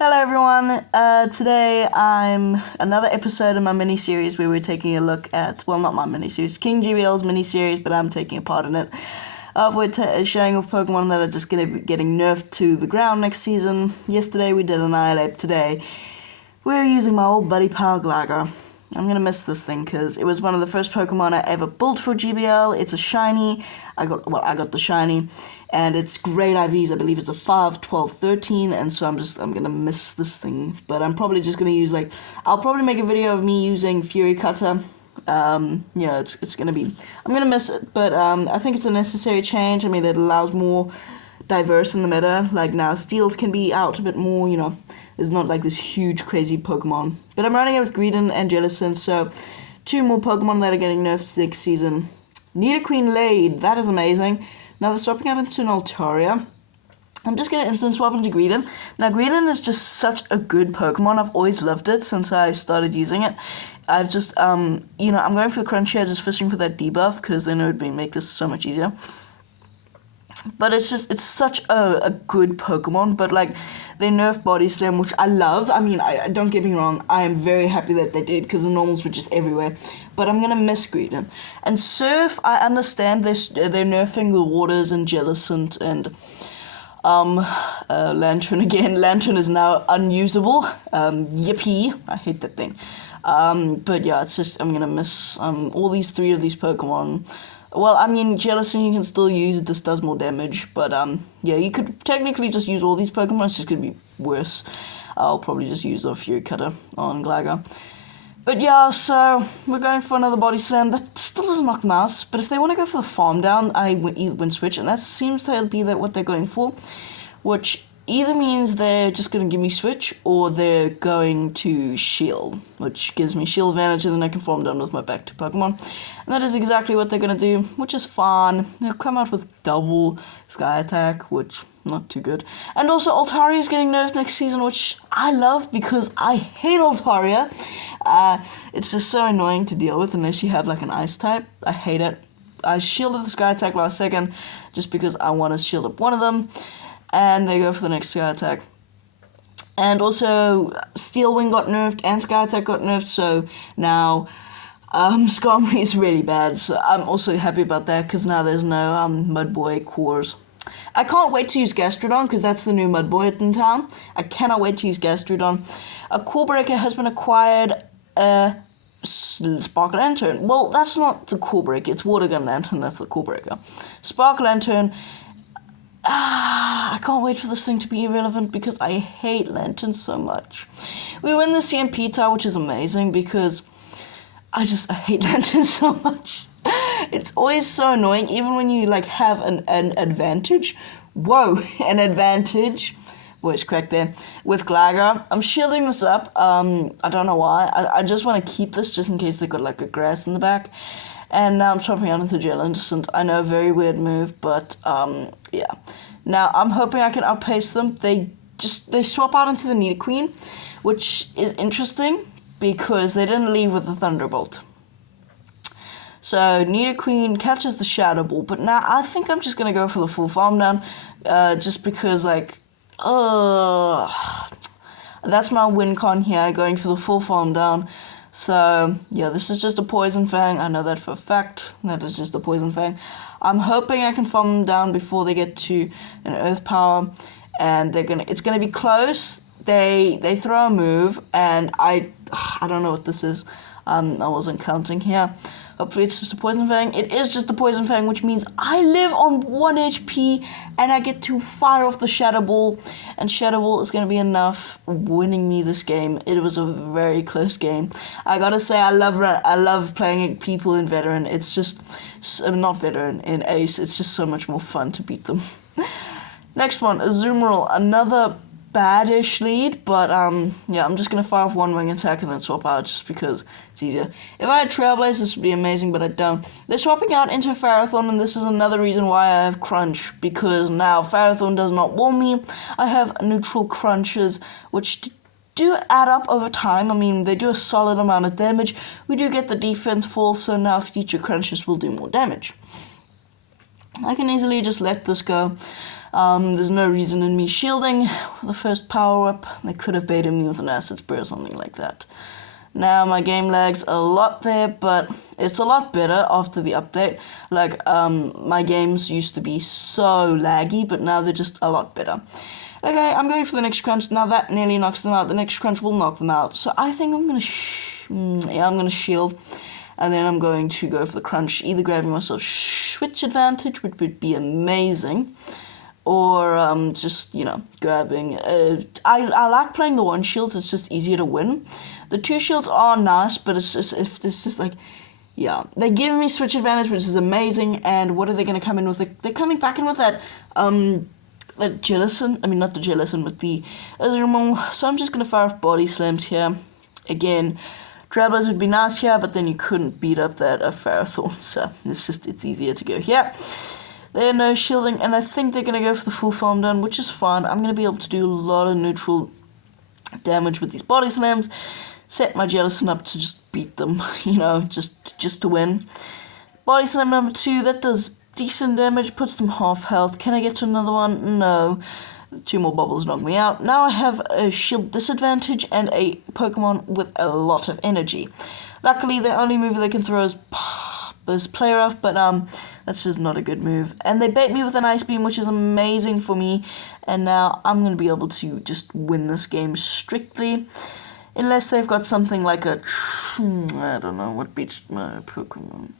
Hello everyone, today I'm another episode of my mini-series where we're taking a look at, well, not my mini-series, King GBL's mini-series, but I'm taking a part in it. We're showing off Pokemon that are just going to be getting nerfed to the ground next season. Yesterday we did Annihilate, today we're using my old buddy pal Gligar. I'm going to miss this thing because it was one of the first Pokemon I ever built for GBL. It's a shiny. I got the shiny. And it's great IVs. I believe it's a 5, 12, 13. And so I'm going to miss this thing. But I'm probably just going to use, I'll probably make a video of me using Fury Cutter. It's going to be, I'm going to miss it. But I think it's a necessary change. I mean, it allows more diverse in the meta. Like now, Steels can be out a bit more, There's not like this huge crazy Pokemon. But I'm running it with Greedent and Jellicent, so 2 more Pokemon that are getting nerfed next season. Nidoqueen Lade, that is amazing. Now they're swapping out into an Altaria. I'm just going to instant swap into Greedent. Now Greedent is just such a good Pokemon. I've always loved it since I started using it. I've just, I'm going for the crunch here, just fishing for that debuff, because they know it would make this so much easier. But it's such a good Pokemon, but they nerfed Body Slam, which I love. I mean, I don't get me wrong, I am very happy that they did, because the normals were just everywhere. But I'm going to miss Greedent. And Surf, I understand they're nerfing the Waters and Jellicent and Lantern again. Lantern is now unusable. Yippee. I hate that thing. But yeah, it's just, I'm going to miss all these 3 of these Pokemon. Well, I mean, Jellicent you can still use, it just does more damage, but yeah, you could technically just use all these Pokemon, it's just going to be worse. I'll probably just use a Fury Cutter on Gligar. But yeah, so we're going for another Body Slam. That still doesn't knock them out, but if they want to go for the Farm Down, I win Switch, and that seems to be what they're going for, which either means they're just going to give me Switch, or they're going to Shield, which gives me Shield advantage, and then I can Farm Down with my back 2 Pokemon. And that is exactly what they're going to do, which is fun. They'll come out with double Sky Attack, which, not too good. And also, Altaria is getting nerfed next season, which I love, because I hate Altaria. It's just so annoying to deal with, unless you have, an Ice type. I hate it. I shielded the Sky Attack last second, just because I want to shield up one of them. And they go for the next Sky Attack. And also, Steel Wing got nerfed and Sky Attack got nerfed, so now Skarmory is really bad. So I'm also happy about that, because now there's no Mudboy cores. I can't wait to use Gastrodon, because that's the new Mudboy in town. I cannot wait to use Gastrodon. A Core Breaker has been acquired, Sparkle Lantern. Well, that's not the Core Breaker, it's Water Gun Lantern, that's the Core Breaker. Sparkle Lantern. I can't wait for this thing to be irrelevant, because I hate Lanterns so much. We win the CMP tile, which is amazing, because I hate Lanterns so much. It's always so annoying, even when you have an advantage. Whoa, an advantage. Voice crack there. With Gligar. I'm shielding this up. I don't know why. I just want to keep this just in case they got a grass in the back. And now I'm swapping out into Jellicent. I know, very weird move, but yeah. Now I'm hoping I can outpace them. They swap out into the Nidoqueen, which is interesting because they didn't leave with the Thunderbolt. So Nidoqueen catches the Shadow Ball, but now I think I'm just gonna go for the full Farm Down, just because that's my win con here, going for the full Farm Down. So, yeah, this is just a Poison Fang. I know that for a fact. That is just a Poison Fang. I'm hoping I can farm them down before they get to an Earth Power. And it's gonna be close. They throw a move, and I don't know what this is. I wasn't counting here. Hopefully it's just a Poison Fang. It is just a Poison Fang, which means I live on 1 HP, and I get to fire off the Shadow Ball, and Shadow Ball is going to be enough winning me this game. It was a very close game. I gotta say, I love playing people in Veteran. It's just, not Veteran, in Ace. It's just so much more fun to beat them. Next one, Azumarill, another badish lead, but yeah, I'm just gonna fire off 1 wing attack and then swap out just because it's easier. If I had Trailblaze, this would be amazing, but I don't. They're swapping out into Ferrothorn, and this is another reason why I have Crunch, because now Ferrothorn does not wall me. I have neutral Crunches, which do add up over time. I mean, they do a solid amount of damage. We do get the defense fall, so now future Crunches will do more damage. I can easily just let this go. There's no reason in me shielding the first power-up. They could have baited me with an acid spray or something like that. Now my game lags a lot there, but it's a lot better after the update. Like, my games used to be so laggy, but now they're just a lot better. Okay, I'm going for the next crunch. Now that nearly knocks them out. The next crunch will knock them out. So I think I'm gonna shield. And then I'm going to go for the crunch, either grabbing myself switch advantage, which would be amazing, or just, grabbing... I like playing the one shields, it's just easier to win. The two shields are nice, but it's just like, yeah. They give me switch advantage, which is amazing, and what are they going to come in with? They're coming back in with that Jellicent, not the Jellicent, but the Azumarill. So I'm just going to fire off body slams here. Again, Travelers would be nice here, but then you couldn't beat up that Ferrothorn, so it's easier to go here. They're no shielding, and I think they're going to go for the full farm down, which is fine. I'm going to be able to do a lot of neutral damage with these body slams. Set my Jellicent up to just beat them, just to win. Body slam number 2, that does decent damage, puts them half health. Can I get to another one? No. 2 more bubbles knock me out. Now I have a shield disadvantage and a Pokemon with a lot of energy. Luckily, the only move they can throw is Play Rough, but that's just not a good move. And they bait me with an Ice Beam, which is amazing for me. And now I'm going to be able to just win this game strictly. Unless they've got something like I don't know, what beats my Pokemon?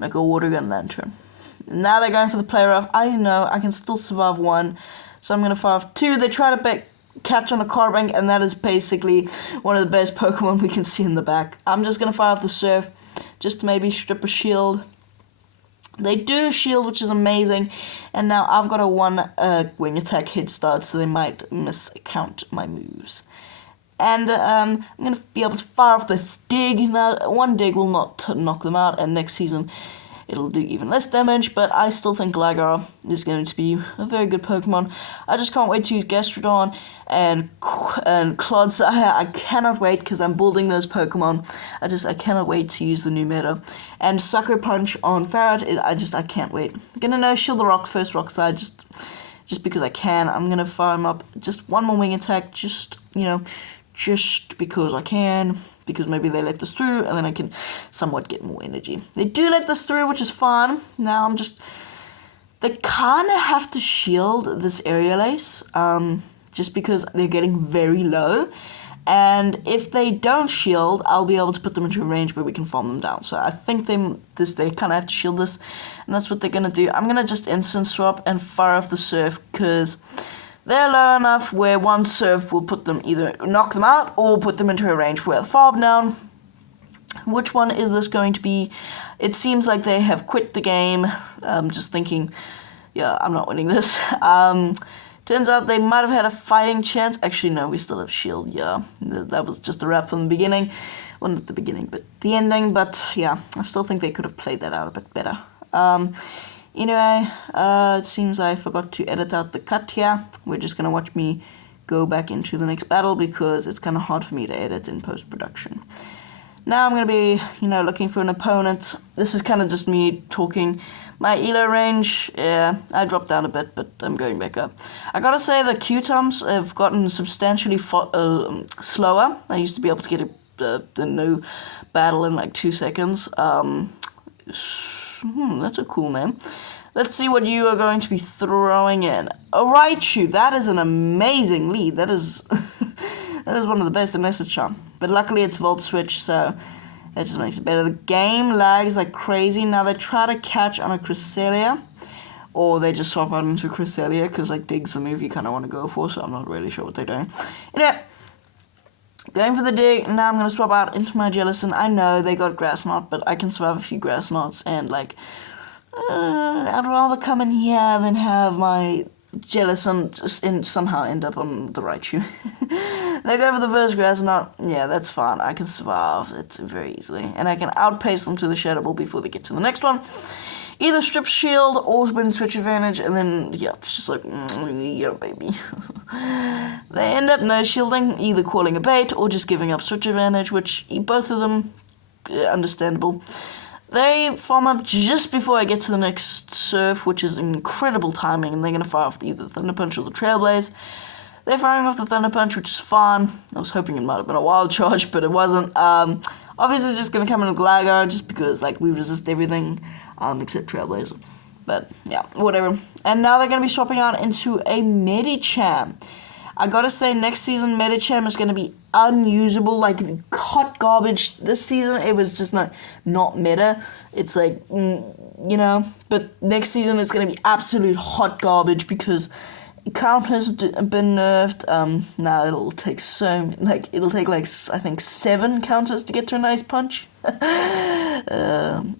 Like a Water Gun Lantern. Now they're going for the Play Rough. I know I can still survive 1. So I'm going to fire off 2. They try to catch on a Carbrank, and that is basically one of the best Pokemon we can see in the back. I'm just going to fire off the Surf, just to maybe strip a shield. They do shield, which is amazing. And now I've got a 1 wing attack head start, so they might miscount my moves. And I'm going to be able to fire off this Dig. Now, 1 Dig will not knock them out, and next season it'll do even less damage, but I still think Gligar is going to be a very good Pokemon. I just can't wait to use Gastrodon and Clodsire. I cannot wait because I'm building those Pokemon. I cannot wait to use the new meta. And Sucker Punch on Ferret, I can't wait. I'm gonna no-shield the first Rock Slide just because I can. I'm gonna fire him up just 1 more wing attack, just because I can. Because maybe they let this through, and then I can somewhat get more energy. They do let this through, which is fine. Now they kind of have to shield this Aerial Ace, just because they're getting very low. And if they don't shield, I'll be able to put them into a range where we can farm them down. So I think they kind of have to shield this, and that's what they're going to do. I'm going to just instant swap and fire off the Surf, because they're low enough where 1 Surf will put them, either knock them out or put them into a range where they'll farm down. Which one is this going to be? It seems like they have quit the game. Just thinking, yeah, I'm not winning this. Turns out they might have had a fighting chance. Actually, no, we still have shield, yeah. That was just a wrap from the beginning. Well, not the beginning, but the ending. But yeah, I still think they could have played that out a bit better. Anyway, it seems I forgot to edit out the cut here. We're just going to watch me go back into the next battle because it's kind of hard for me to edit in post-production. Now I'm going to be, looking for an opponent. This is kind of just me talking. My elo range, yeah, I dropped down a bit, but I'm going back up. I gotta say the Q-times have gotten substantially slower. I used to be able to get the new battle in like 2 seconds. That's a cool name. Let's see what you are going to be throwing in. A Raichu, that is an amazing lead. That is that is one of the best in Message Charm. But luckily it's Volt Switch, so that just makes it better. The game lags like crazy. Now they try to catch on a Cresselia, or they just swap out into Cresselia, because like Dig's the move you kind of want to go for, so I'm not really sure what they're doing. Anyway, going for the Dig. Now I'm going to swap out into my Jellicent. I know they got Grass Knot, but I can survive a few Grass Knots, and I'd rather come in here than have my Jellicent just somehow end up on the Raichu. They go for the first Grass Knot. Yeah, that's fine. I can survive it very easily, and I can outpace them to the Shadow Ball before they get to the next one. Either strip shield or win switch advantage, and then, yeah, it's just like, yeah, baby. They end up no shielding, either calling a bait or just giving up switch advantage, which both of them, understandable. they farm up just before I get to the next surf, which is incredible timing, and they're going to fire off either the Thunder Punch or the Trailblaze. They're firing off the Thunder Punch, which is fine. I was hoping it might have been a Wild Charge, but it wasn't. Obviously just going to come in with Gligar, just because like we resist everything, except Trailblazer. But yeah, whatever. And now they're going to be swapping out into a Medicham. I gotta say, next season, Medicham is going to be unusable, like hot garbage. This season, it was just not meta. It's like, you know, but next season, it's going to be absolute hot garbage because count has been nerfed. Now it'll take I think 7 counters to get to an Ice Punch.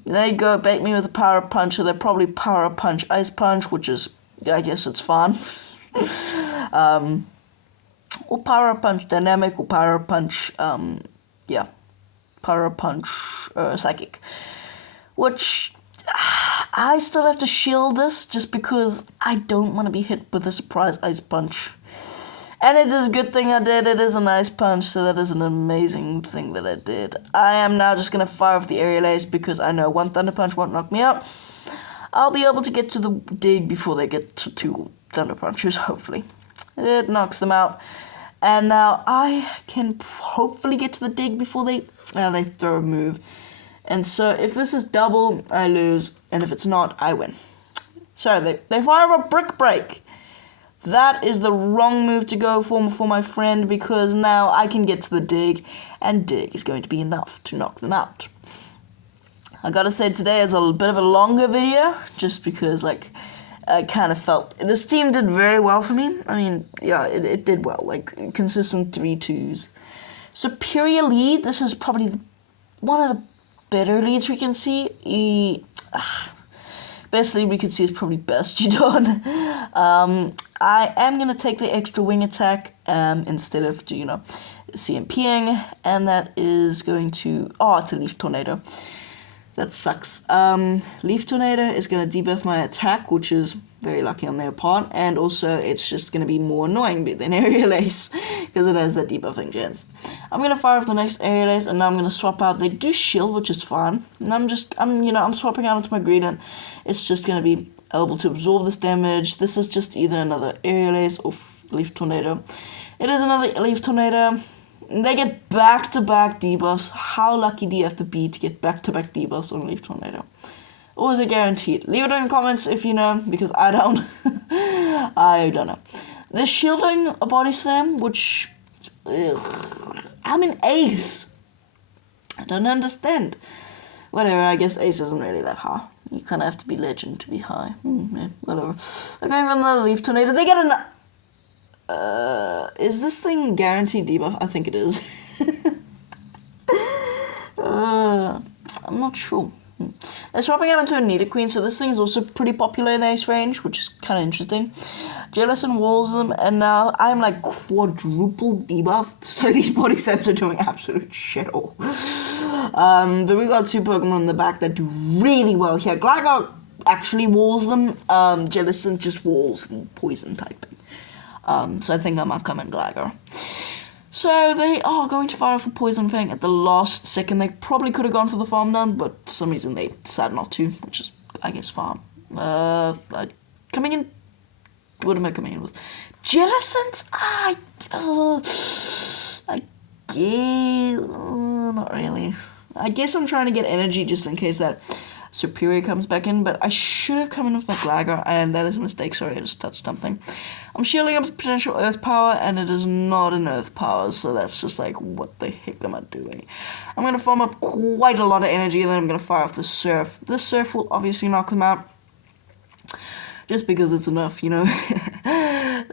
They go bait me with a Power Punch, so they'll probably Power Punch Ice Punch, which is, I guess it's fun. Or Power Punch Dynamic, or Power Punch, Power Punch Psychic. Which, I still have to shield this, just because I don't want to be hit with a surprise Ice Punch. And it is a good thing I did, it is an Ice Punch, so that is an amazing thing that I did. I am now just going to fire off the Aerial Ace, because I know one Thunder Punch won't knock me out. I'll be able to get to the dig before they get to 2 Thunder Punches, hopefully. It knocks them out. And now I can hopefully get to the dig before they throw a move. And so if this is double, I lose. And if it's not, I win. So they fire a Brick Break. That is the wrong move to go for my friend, because now I can get to the dig. And dig is going to be enough to knock them out. I gotta say, today is a bit of a longer video. Just because, like, I kind of felt this team did very well for me. I mean, yeah, it did well, like consistent 3-2s. Superior lead. This was probably one of the better leads we can see. Best lead we could see is probably Best Judon. I am gonna take the extra wing attack instead of CMPing, and that is going to it's a Leaf Tornado. That sucks. Leaf Tornado is going to debuff my attack, which is very lucky on their part, and also it's just going to be more annoying than Aerial Ace, because it has that debuffing chance. I'm going to fire off the next Aerial Ace, and now I'm going to swap out. They do shield, which is fine, and I'm swapping out into my Greedent. It's just going to be able to absorb this damage. This is just either another Aerial Ace or Leaf Tornado. It is another Leaf Tornado. They get back-to-back debuffs. How lucky do you have to be to get back-to-back debuffs on Leaf Tornado? Or is it guaranteed? Leave it in the comments if you know, because I don't. I don't know. The shielding a Body Slam, which... I'm an Ace. I don't understand. Whatever, I guess Ace isn't really that high. You kind of have to be Legend to be high. Yeah, whatever. I'm going for another Leaf Tornado. They get an... is this thing guaranteed debuff? I think it is. I'm not sure. They're swapping out into a Nidoqueen, so this thing is also pretty popular in Ace range, which is kind of interesting. Jellicent walls them, and now I'm like quadruple debuffed, so these body sets are doing absolute shit all. But we got 2 Pokemon in the back that do really well here. Gligar actually walls them, Jellicent just walls and poison typing. So I think I might come in Gligar. So they are going to fire off a Poison Fang at the last second. They probably could have gone for the farm down, but for some reason they decided not to, which is, I guess, fine. Coming in... What am I coming in with? Jellicent? I guess... not really. I guess I'm trying to get energy just in case that Superior comes back in, but I should have come in with my Gligar, and that is a mistake. Sorry, I just touched something. I'm shielding up the potential Earth Power, and it is not an Earth Power, so that's just like, what the heck am I doing? I'm going to farm up quite a lot of energy, and then I'm going to fire off the Surf. This Surf will obviously knock them out, just because it's enough, you know.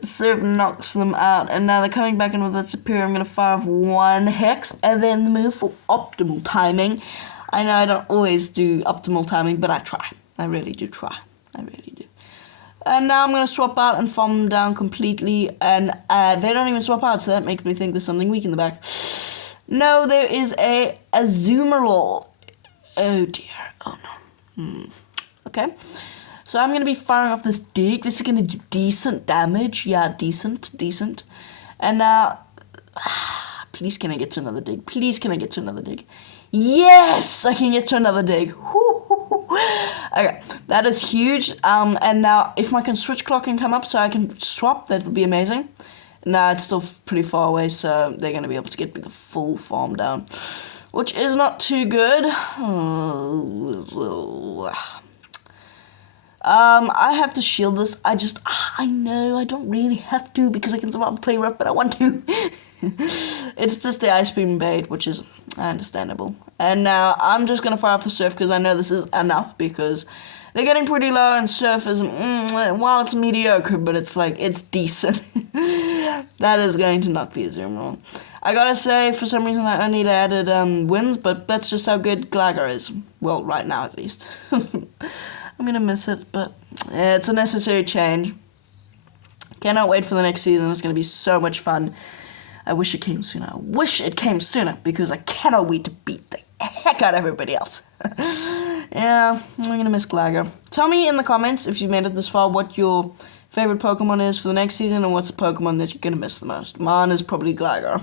Surf knocks them out, and now they're coming back in with that Superior. I'm going to fire off 1 Hex, and then move for optimal timing. I know I don't always do optimal timing, but I try. I really do try. I really do. And now I'm going to swap out and farm them down completely. And they don't even swap out, so that makes me think there's something weak in the back. No, there is a Azumarill. Oh dear. Oh no. Okay. So I'm going to be firing off this dig. This is going to do decent damage. Yeah, decent. And now... please can I get to another dig? Please can I get to another dig? Yes! I can get to another dig. Woo! Okay, that is huge. And now if my switch clock can come up so I can swap, that would be amazing. Nah, it's still pretty far away, so they're gonna be able to get me the full farm down, which is not too good. I have to shield this. I know I don't really have to because I can survive play rough, but I want to. It's just the ice beam bait, which is understandable. And now I'm just gonna fire off the surf because I know this is enough because they're getting pretty low and surf is, while it's mediocre, but it's like, it's decent. That is going to knock the zoom roll. I gotta say, for some reason I only added winds, but that's just how good Glagger is. Well, right now at least. I'm gonna miss it, but yeah, it's a necessary change. Cannot wait for the next season. It's gonna be so much fun. I wish it came sooner. I wish it came sooner because I cannot wait to beat the heck out of everybody else. Yeah, I'm gonna miss Glagger. Tell me in the comments if you made it this far what your favorite Pokemon is for the next season and what's the Pokemon that you're gonna miss the most. Mine is probably Glagger.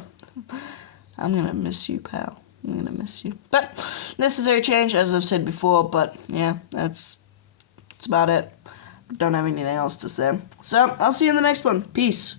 I'm gonna miss you, pal. I'm gonna miss you. But necessary change, as I've said before. But yeah, that's about it. Don't have anything else to say. So I'll see you in the next one. Peace.